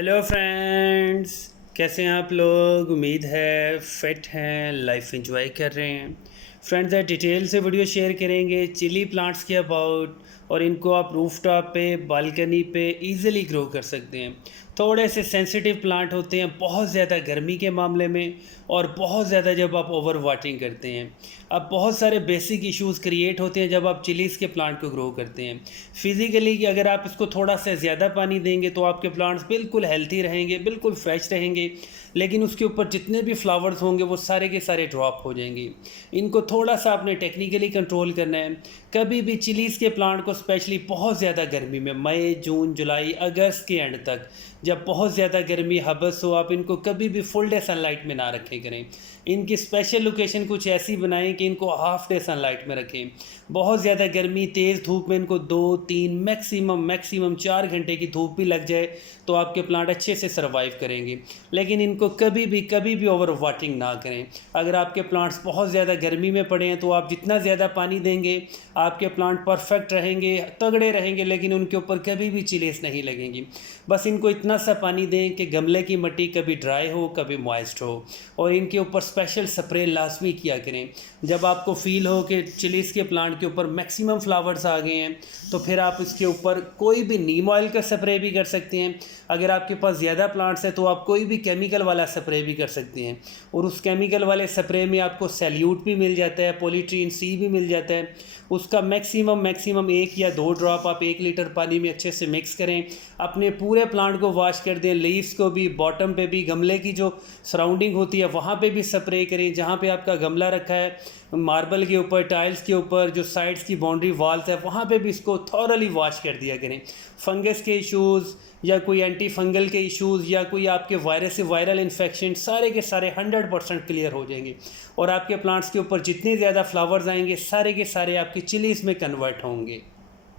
Hello friends, कैसे हैं आप लोग। उम्मीद है फिट हैं, लाइफ एंजॉय कर रहे हैं। फ्रेंड्स, आज डिटेल से वीडियो शेयर करेंगे चिली प्लांट्स के अबाउट, और इनको आप रूफटॉप पे, बालकनी पे इजीली ग्रो कर सकते हैं। थोड़े से सेंसिटिव प्लांट होते हैं बहुत ज़्यादा गर्मी के मामले में, और बहुत ज़्यादा जब आप ओवर वाटरिंग करते हैं। अब बहुत सारे बेसिक इश्यूज़ क्रिएट होते हैं जब आप चिलीज़ के प्लांट को ग्रो करते हैं। फिज़िकली कि अगर आप इसको थोड़ा सा ज़्यादा पानी देंगे तो आपके प्लांट्स बिल्कुल हेल्थी रहेंगे, बिल्कुल फ्रेश रहेंगे, लेकिन उसके ऊपर जितने भी फ्लावर्स होंगे वो सारे के सारे ड्रॉप हो जाएंगे। इनको थोड़ा सा आपने टेक्निकली कंट्रोल करना है। कभी भी चिलीज़ के प्लांट को स्पेशली बहुत ज़्यादा गर्मी में, मई, जून, जुलाई, अगस्त के एंड तक, जब बहुत ज़्यादा गर्मी हबस हो, आप इनको कभी भी फुल डे सनलाइट में ना रखें करें। इनकी स्पेशल लोकेशन कुछ ऐसी बनाएं कि इनको हाफ डे सनलाइट में रखें। बहुत ज़्यादा गर्मी, तेज़ धूप में इनको 2-3 मैक्सिमम 4 घंटे की धूप भी लग जाए तो आपके प्लांट अच्छे से सर्वाइव करेंगे। लेकिन इनको कभी भी ओवर वाटरिंग ना करें। अगर आपके प्लांट्स बहुत ज़्यादा गर्मी में पड़े हैं तो आप जितना ज़्यादा पानी देंगे आपके प्लांट परफेक्ट रहेंगे, तगड़े रहेंगे, लेकिन उनके ऊपर कभी भी चिलीज़ नहीं लगेंगी। बस इनको इतना सा पानी दें कि गमले की मिट्टी कभी ड्राई हो, कभी मॉइस्ट हो, और इनके ऊपर स्पेशल स्प्रे लाजमी किया करें। जब आपको फील हो कि चिलीज़ के प्लांट के ऊपर मैक्सिमम फ्लावर्स आ गए हैं तो फिर आप इसके ऊपर कोई भी नीम ऑयल का स्प्रे भी कर सकते हैं। अगर आपके पास ज़्यादा प्लांट्स हैं तो आप कोई भी केमिकल वाला स्प्रे भी कर सकते हैं, और उस केमिकल वाले स्प्रे में आपको सैल्यूट भी मिल जाता है, पॉलीट्रीन सी भी मिल जाता है। उसका मैक्सिमम 1 या 2 ड्रॉप आप 1 लीटर पानी में अच्छे से मिक्स करें, अपने पूरे प्लांट को वॉश कर दें, लीव्स को भी, बॉटम पे भी, गमले की जो सराउंडिंग होती है वहाँ पे भी स्प्रे करें। जहाँ पे आपका गमला रखा है, मार्बल के ऊपर, टाइल्स के ऊपर, जो साइड्स की बाउंड्री वॉल्स है वहाँ पे भी इसको थॉरली वॉश कर दिया करें। फंगस के इश्यूज़ या कोई एंटी फंगल के इश्यूज़ या कोई आपके वायरस से वायरल इन्फेक्शन सारे के सारे 100% क्लियर हो जाएंगे, और आपके प्लांट्स के ऊपर जितने ज़्यादा फ्लावर्स आएंगे सारे के सारे आपकी चिलीज़ में कन्वर्ट होंगे।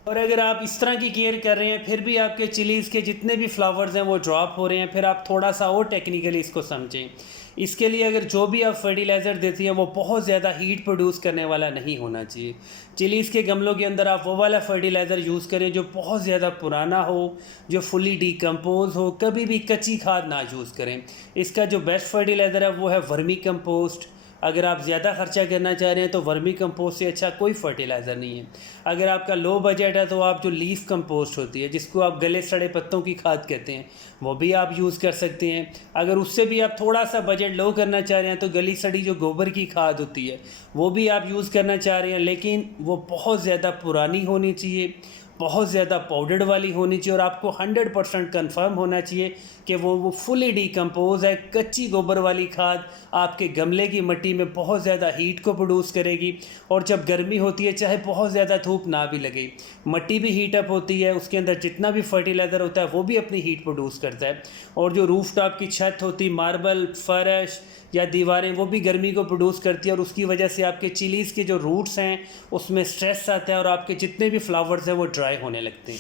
और अगर आप इस तरह की केयर कर रहे हैं फिर भी आपके चिलीज़ के जितने भी फ्लावर्स हैं वो ड्रॉप हो रहे हैं, फिर आप थोड़ा सा और टेक्निकली इसको समझें। इसके लिए अगर जो भी आप फर्टिलाइज़र देती हैं वो बहुत ज़्यादा हीट प्रोड्यूस करने वाला नहीं होना चाहिए। चिलीज़ के गमलों के अंदर आप वो वाला फर्टिलाइज़र यूज़ करें जो बहुत ज़्यादा पुराना हो, जो फुली डिकम्पोज हो। कभी भी कच्ची खाद ना यूज़ करें। इसका जो बेस्ट फर्टिलाइज़र है वो है वर्मी कंपोस्ट। अगर आप ज़्यादा खर्चा करना चाह रहे हैं तो वर्मी कंपोस्ट से अच्छा कोई फर्टिलाइज़र नहीं है। अगर आपका लो बजट है तो आप जो लीफ कंपोस्ट होती है, जिसको आप गले सड़े पत्तों की खाद कहते हैं, वो भी आप यूज़ कर सकते हैं। अगर उससे भी आप थोड़ा सा बजट लो करना चाह रहे हैं तो गली सड़ी जो गोबर की खाद होती है वो भी आप यूज़ करना चाह रहे हैं, लेकिन वो बहुत ज़्यादा पुरानी होनी चाहिए, बहुत ज़्यादा पाउडर्ड वाली होनी चाहिए, और आपको 100% कन्फर्म होना चाहिए कि वो फुली डिकम्पोज है। कच्ची गोबर वाली खाद आपके गमले की मिट्टी में बहुत ज़्यादा हीट को प्रोड्यूस करेगी, और जब गर्मी होती है चाहे बहुत ज़्यादा धूप ना भी लगे, मिट्टी भी हीट अप होती है, उसके अंदर जितना भी फर्टिलाइज़र होता है वो भी अपनी हीट प्रोड्यूस करता है। और जो रूफ टॉप की छत होती, मार्बल, फर्श या दीवारें, वो भी गर्मी को प्रोड्यूस करती है, और उसकी वजह से आपके चिलीज़ के जो रूट्स हैं उसमें स्ट्रेस आता है और आपके जितने भी फ्लावर्स हैं वो ड्राई होने लगते हैं।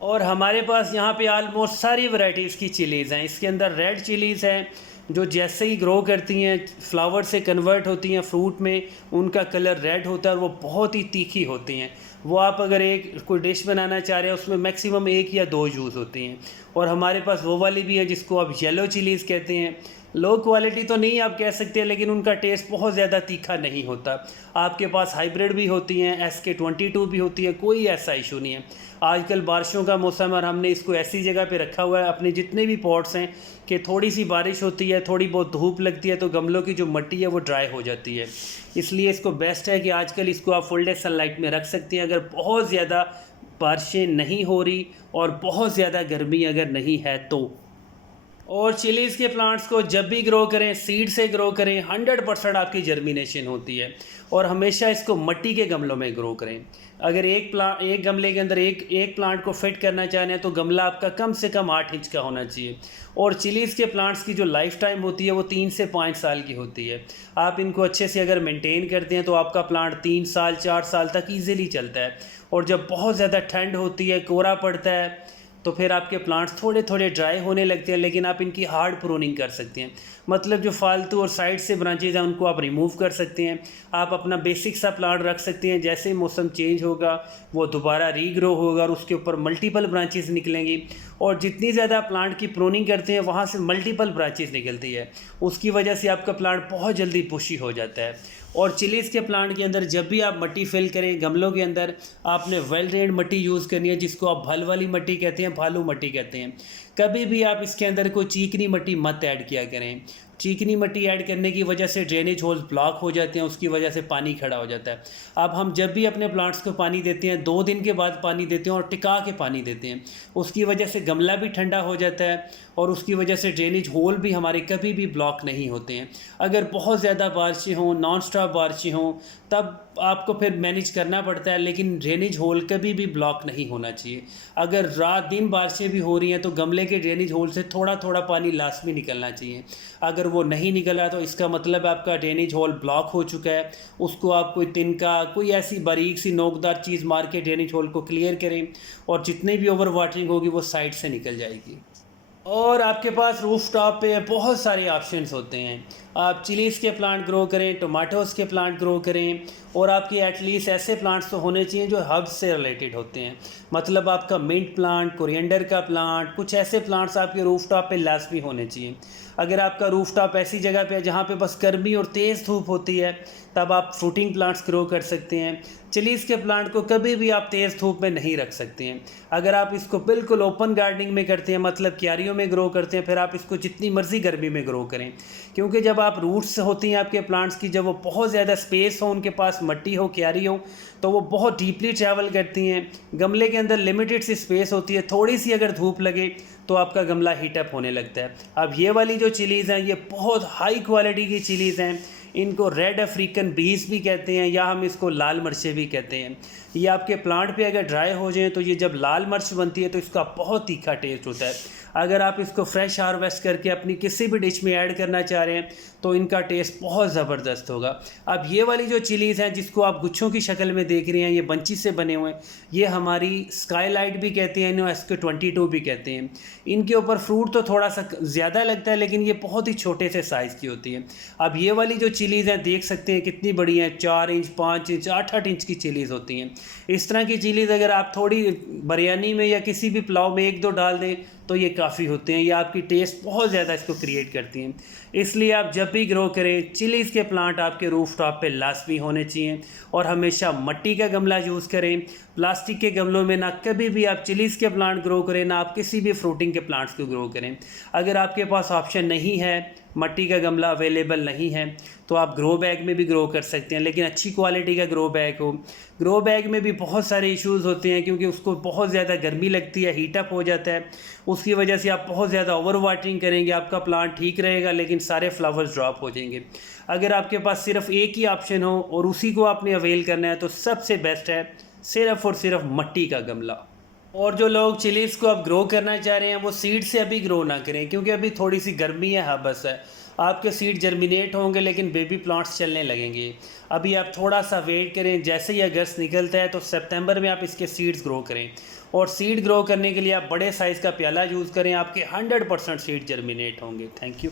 और हमारे पास यहाँ पे आलमोस्ट सारी वैरायटीज़ की चिलीज़ हैं। इसके अंदर रेड चिलीज़ हैं जो जैसे ही ग्रो करती हैं फ्लावर से कन्वर्ट होती हैं फ्रूट में, उनका कलर रेड होता है और वो बहुत ही तीखी होती हैं। वो आप अगर एक कोई डिश बनाना चाह रहे हैं उसमें मैक्सिमम 1 या 2 यूज़ होती हैं। और हमारे पास वो वाली भी है जिसको आप येलो चिलीज़ कहते हैं। लो क्वालिटी तो नहीं आप कह सकते, लेकिन उनका टेस्ट बहुत ज़्यादा तीखा नहीं होता। आपके पास हाइब्रिड भी होती हैं, SK22 भी होती है, कोई ऐसा इशू नहीं है। आजकल बारिशों का मौसम है और हमने इसको ऐसी जगह पे रखा हुआ है, अपने जितने भी पॉट्स हैं, कि थोड़ी सी बारिश होती है, थोड़ी बहुत धूप लगती है तो गमलों की जो मिट्टी है वो ड्राई हो जाती है। इसलिए इसको बेस्ट है कि आजकल इसको आप फुल डे सनलाइट में रख सकते हैं अगर बहुत ज़्यादा बारिशें नहीं हो रही और बहुत ज़्यादा गर्मी अगर नहीं है तो। और चिलीज़ के प्लांट्स को जब भी ग्रो करें सीड से ग्रो करें, 100% आपकी जर्मिनेशन होती है। और हमेशा इसको मिट्टी के गमलों में ग्रो करें। अगर एक गमले के अंदर एक प्लांट को फिट करना चाह रहे हैं तो गमला आपका कम से कम 8 इंच का होना चाहिए। और चिलीज़ के प्लांट्स की जो लाइफ टाइम होती है वो 3 से 5 साल की होती है। आप इनको अच्छे से अगर मेंटेन करते हैं तो आपका प्लांट 3 साल 4 साल तक ईजिली चलता है। और जब बहुत ज़्यादा ठंड होती है, कोहरा पड़ता है, तो फिर आपके प्लांट्स थोड़े थोड़े ड्राई होने लगते हैं, लेकिन आप इनकी हार्ड प्रूनिंग कर सकते हैं। मतलब जो फालतू और साइड से ब्रांचेज हैं उनको आप रिमूव कर सकते हैं। आप अपना बेसिक सा प्लांट रख सकते हैं, जैसे ही मौसम चेंज होगा वो दोबारा रीग्रो होगा और उसके ऊपर मल्टीपल ब्रांचेस निकलेंगी और जितनी ज़्यादा प्लांट की प्रूनिंग करते हैं वहाँ से मल्टीपल ब्रांचेस निकलती है, उसकी वजह से आपका प्लांट बहुत जल्दी पुशी हो जाता है। और चिलीज़ के प्लांट के अंदर जब भी आप मट्टी फिल करें गमलों के अंदर, आपने वेल ड्रेन्ड मट्टी यूज़ करनी है, जिसको आप भल वाली मट्टी कहते हैं, भालू मट्टी कहते हैं। कभी भी आप इसके अंदर कोई चीकनी मट्टी मत ऐड किया करें। चीकनी मट्टी ऐड करने की वजह से ड्रेनेज होल्स ब्लॉक हो जाते हैं, उसकी वजह से पानी खड़ा हो जाता है। अब हम जब भी अपने प्लांट्स को पानी देते हैं 2 दिन के बाद पानी देते हैं और टिका के पानी देते हैं, उसकी वजह से गमला भी ठंडा हो जाता है और उसकी वजह से ड्रेनेज होल भी हमारे कभी भी ब्लॉक नहीं होते हैं। अगर बहुत ज़्यादा बारिशें हों, नॉन स्टॉप बारिशें हों, तब आपको फिर मैनेज करना पड़ता है, लेकिन ड्रेनेज होल कभी भी ब्लॉक नहीं होना चाहिए। अगर रात दिन बारिशें भी हो रही हैं तो गमले के ड्रेनेज होल से थोड़ा थोड़ा पानी लाजमी निकलना चाहिए। अगर वो नहीं निकला तो इसका मतलब आपका ड्रेनेज होल ब्लॉक हो चुका है। उसको आप कोई तिनका, कोई ऐसी बारीक सी नोकदार चीज़ मार के ड्रेनेज होल को क्लियर करें और जितनी भी ओवर वाटरिंग होगी वो साइड से निकल जाएगी। और आपके पास रूफ टॉप पे बहुत सारे ऑप्शंस होते हैं। आप चिलीज़ के प्लांट ग्रो करें, टोमेटोज़ के प्लांट ग्रो करें, और आपके एटलीस्ट ऐसे प्लांट्स तो होने चाहिए जो हर्ब्स से रिलेटेड होते हैं। मतलब आपका मिंट प्लांट, कोरिएंडर का प्लांट, कुछ ऐसे प्लांट्स आपके रूफ टॉप पे लाजमी होने चाहिए। अगर आपका रूफ टॉप ऐसी जगह पे है जहाँ पे बस गर्मी और तेज़ धूप होती है, तब आप फ्रूटिंग प्लांट्स ग्रो कर सकते हैं। चिलीज़ के प्लांट को कभी भी आप तेज़ धूप में नहीं रख सकते हैं। अगर आप इसको बिल्कुल ओपन गार्डनिंग में करते हैं, मतलब क्यारियों में ग्रो करते हैं, फिर आप इसको जितनी मर्ज़ी गर्मी में ग्रो करें, क्योंकि जब आप रूट्स होती हैं आपके प्लांट्स की, जब वो बहुत ज़्यादा स्पेस हो, उनके पास मट्टी हो, क्यारी हो, तो वो बहुत डीपली ट्रैवल करती हैं। गमले के अंदर लिमिटेड सी स्पेस होती है, थोड़ी सी अगर धूप लगे तो आपका गमला हीटअप होने लगता है। अब ये वाली जो चिलीज़ हैं ये बहुत हाई क्वालिटी की चिलीज़ हैं। इनको रेड अफ्रीकन बीस भी कहते हैं, या हम इसको लाल मिर्चें भी कहते हैं। ये आपके प्लांट पे अगर ड्राई हो जाएं तो ये जब लाल मिर्च बनती है तो इसका बहुत तीखा टेस्ट होता है। अगर आप इसको फ्रेश हार्वेस्ट करके अपनी किसी भी डिश में ऐड करना चाह रहे हैं तो इनका टेस्ट बहुत ज़बरदस्त होगा। अब ये वाली जो चिलीज़ हैं जिसको आप गुच्छों की शक्ल में देख रहे हैं, ये बंची से बने हुए हैं, ये हमारी स्काईलाइट भी कहते हैं, इन्हें SK22 भी कहते हैं। इनके ऊपर फ्रूट तो थोड़ा सा ज़्यादा लगता है, लेकिन ये बहुत ही छोटे से साइज़ की होती है। अब ये वाली जो चिलीज़ हैं देख सकते हैं कितनी बड़ी हैं, 4 इंच, 5 इंच, 8-8 इंच की चिलीज़ होती हैं। इस तरह की चिलीज़ अगर आप थोड़ी बिरयानी में या किसी भी पुलाव में 1-2 डाल दें तो ये काफ़ी होते हैं। ये आपकी टेस्ट बहुत ज़्यादा इसको क्रिएट करती हैं। इसलिए आप जब भी ग्रो करें चिलीज़ के प्लांट आपके रूफ टॉप पे लाजमी होने चाहिए, और हमेशा मिट्टी का गमला यूज़ करें। प्लास्टिक के गमलों में ना कभी भी आप चिलीज़ के प्लांट ग्रो करें, ना आप किसी भी फ्रूटिंग के प्लांट्स को ग्रो करें। अगर आपके पास ऑप्शन नहीं है, मिट्टी का गमला अवेलेबल नहीं है, तो आप ग्रो बैग में भी ग्रो कर सकते हैं, लेकिन अच्छी क्वालिटी का ग्रो बैग हो। ग्रो बैग में भी बहुत सारे इश्यूज़ होते हैं, क्योंकि उसको बहुत ज़्यादा गर्मी लगती है, हीटअप हो जाता है, उसकी वजह से आप बहुत ज़्यादा ओवर वाटरिंग करेंगे, आपका प्लांट ठीक रहेगा लेकिन सारे फ्लावर्स ड्रॉप हो जाएंगे। अगर आपके पास सिर्फ एक ही ऑप्शन हो और उसी को आपने अवेल करना है तो सबसे बेस्ट है सिर्फ़ और सिर्फ मिट्टी का गमला। और जो लोग चिलीज़ को अब ग्रो करना चाह रहे हैं वो सीड से अभी ग्रो ना करें, क्योंकि अभी थोड़ी सी गर्मी है, हाँ बस है। आपके सीड जर्मिनेट होंगे लेकिन बेबी प्लांट्स चलने लगेंगे। अभी आप थोड़ा सा वेट करें, जैसे ही अगस्त निकलता है तो सितंबर में आप इसके सीड्स ग्रो करें। और सीड ग्रो करने के लिए आप बड़े साइज़ का प्याला यूज़ करें, आपके 100% सीड जर्मिनेट होंगे। Thank you.